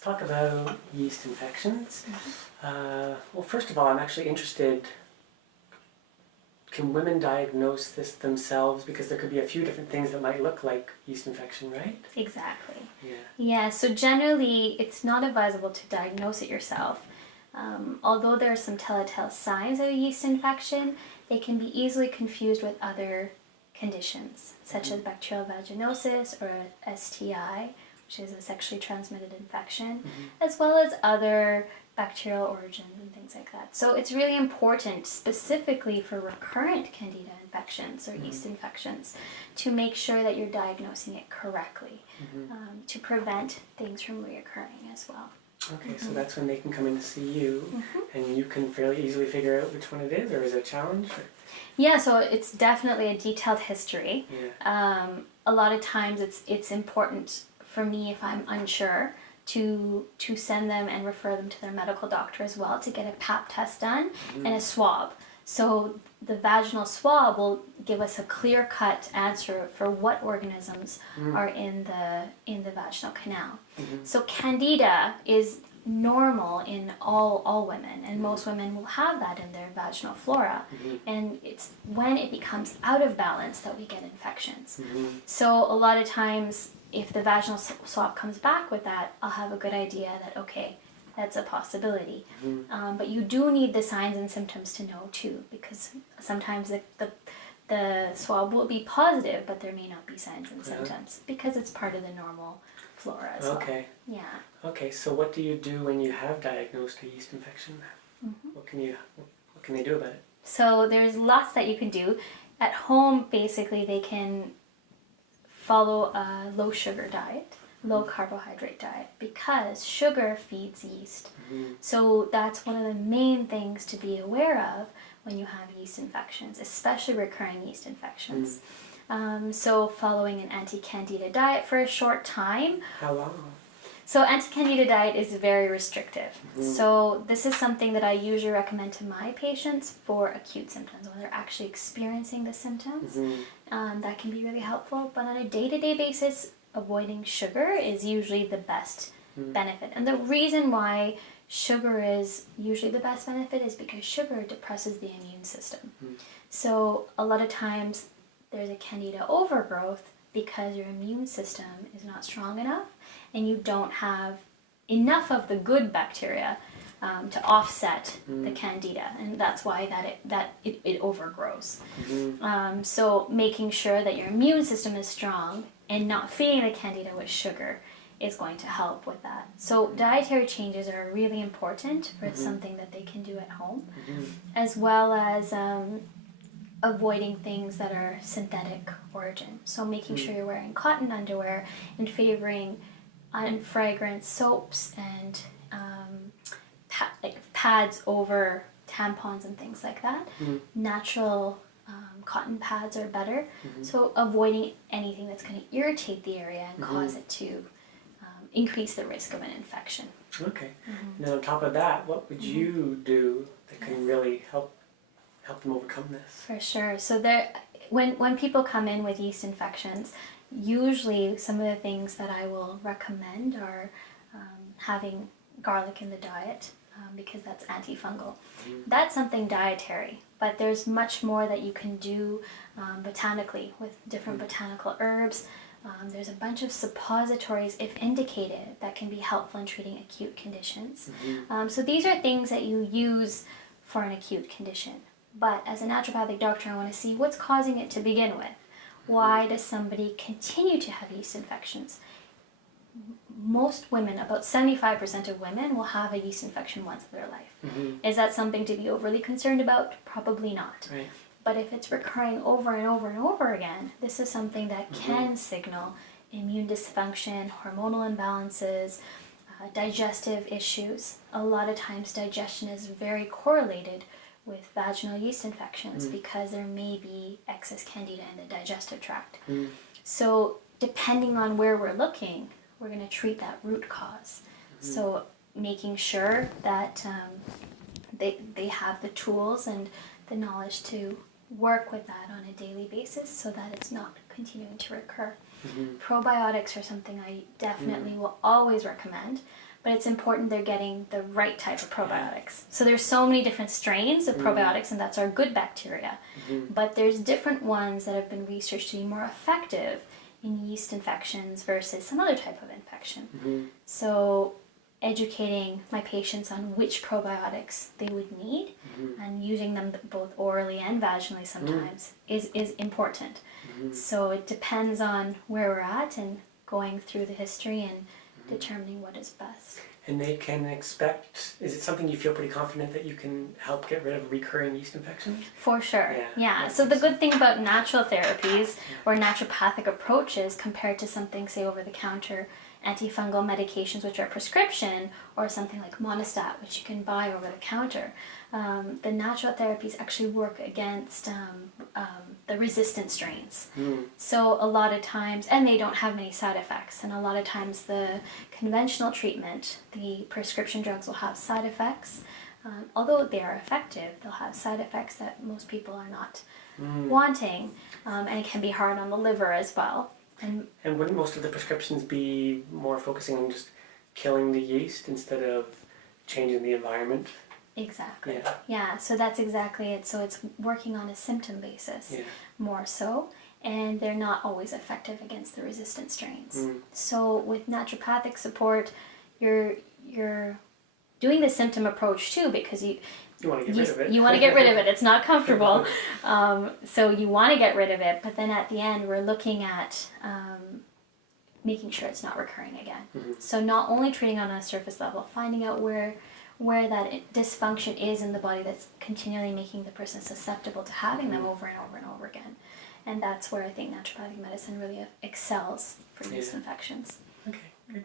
let's talk about yeast infections. Well, first of all, I'm actually interested, can women diagnose this themselves? Because there could be a few different things that might look like yeast infection, right? Exactly. Yeah. Yeah, so generally it's not advisable to diagnose it yourself. Although there are some telltale signs of a yeast infection, they can be easily confused with other conditions, such as bacterial vaginosis or STI, which is a sexually transmitted infection, as well as other bacterial origins and things like that. So it's really important, specifically for recurrent candida infections or yeast infections, to make sure that you're diagnosing it correctly, to prevent things from reoccurring as well. Okay, so that's when they can come in to see you, and you can fairly easily figure out which one it is, or is it a challenge? Or? Yeah, so it's definitely a detailed history. Yeah. A lot of times it's important for me, if I'm unsure, to send them and refer them to their medical doctor as well to get a pap test done and a swab. So the vaginal swab will give us a clear-cut answer for what organisms are in the vaginal canal. So candida is normal in all women, and most women will have that in their vaginal flora, and it's when it becomes out of balance that we get infections. So a lot of times, if the vaginal swab comes back with that, I'll have a good idea that, okay, that's a possibility. But you do need the signs and symptoms to know too, because sometimes the swab will be positive, but there may not be signs and symptoms, because it's part of the normal flora as well. Okay. Yeah. Okay, so what do you do when you have diagnosed a yeast infection? What can they do about it? So there's lots that you can do. At home, basically, they can follow a low sugar diet, low carbohydrate diet, because sugar feeds yeast. So that's one of the main things to be aware of when you have yeast infections, especially recurring yeast infections. So following an anti-candida diet for a short time. How long? So anti-candida diet is very restrictive. So this is something that I usually recommend to my patients for acute symptoms, when they're actually experiencing the symptoms. That can be really helpful. But on a day-to-day basis, avoiding sugar is usually the best benefit. And the reason why sugar is usually the best benefit is because sugar depresses the immune system. So a lot of times there's a candida overgrowth because your immune system is not strong enough and you don't have enough of the good bacteria to offset the candida, and that's why it overgrows. So making sure that your immune system is strong and not feeding the candida with sugar is going to help with that. So dietary changes are really important for something that they can do at home, as well as avoiding things that are synthetic origin. So making sure you're wearing cotton underwear and favoring unfragrant soaps and pads over tampons and things like that. Natural cotton pads are better. So avoiding anything that's going to irritate the area and cause it to increase the risk of an infection. Okay. And then on top of that, what would you do that can really help them overcome this? For sure. So when people come in with yeast infections, usually some of the things that I will recommend are having garlic in the diet, because that's antifungal. That's something dietary, but there's much more that you can do botanically with different botanical herbs. There's a bunch of suppositories, if indicated, that can be helpful in treating acute conditions. So these are things that you use for an acute condition. But as a naturopathic doctor, I want to see what's causing it to begin with. Why does somebody continue to have yeast infections? Most women, about 75% of women, will have a yeast infection once in their life. Is that something to be overly concerned about? Probably not. Right. But if it's recurring over and over and over again, this is something that can signal immune dysfunction, hormonal imbalances, digestive issues. A lot of times digestion is very correlated with vaginal yeast infections because there may be excess candida in the digestive tract. So depending on where we're looking, we're going to treat that root cause. So making sure that they have the tools and the knowledge to work with that on a daily basis so that it's not continuing to recur. Probiotics are something I definitely will always recommend. but it's important they're getting the right type of probiotics. So there's so many different strains of probiotics, and that's our good bacteria. But there's different ones that have been researched to be more effective in yeast infections versus some other type of infection. So educating my patients on which probiotics they would need and using them both orally and vaginally sometimes is important. So it depends on where we're at and going through the history and determining what is best. And they can expect, is it something you feel pretty confident that you can help get rid of recurring yeast infections? For sure, Yeah. So the good thing about natural therapies or naturopathic approaches compared to something, say, over-the-counter antifungal medications, which are prescription, or something like Monistat, which you can buy over the counter, the natural therapies actually work against the resistant strains. So a lot of times, and they don't have many side effects, and a lot of times the conventional treatment, the prescription drugs will have side effects. Although they are effective, they'll have side effects that most people are not wanting, and it can be hard on the liver as well. And wouldn't most of the prescriptions be more focusing on just killing the yeast instead of changing the environment? Exactly. Yeah, so that's exactly it. So it's working on a symptom basis more so, and they're not always effective against the resistant strains. So with naturopathic support, you're doing the symptom approach too, because you want to get rid of it. You want to get rid of it. It's not comfortable. So you want to get rid of it, but then at the end we're looking at making sure it's not recurring again. So not only treating on a surface level, finding out where that dysfunction is in the body that's continually making the person susceptible to having them over and over and over again. And that's where I think naturopathic medicine really excels for yeast infections. Okay, good.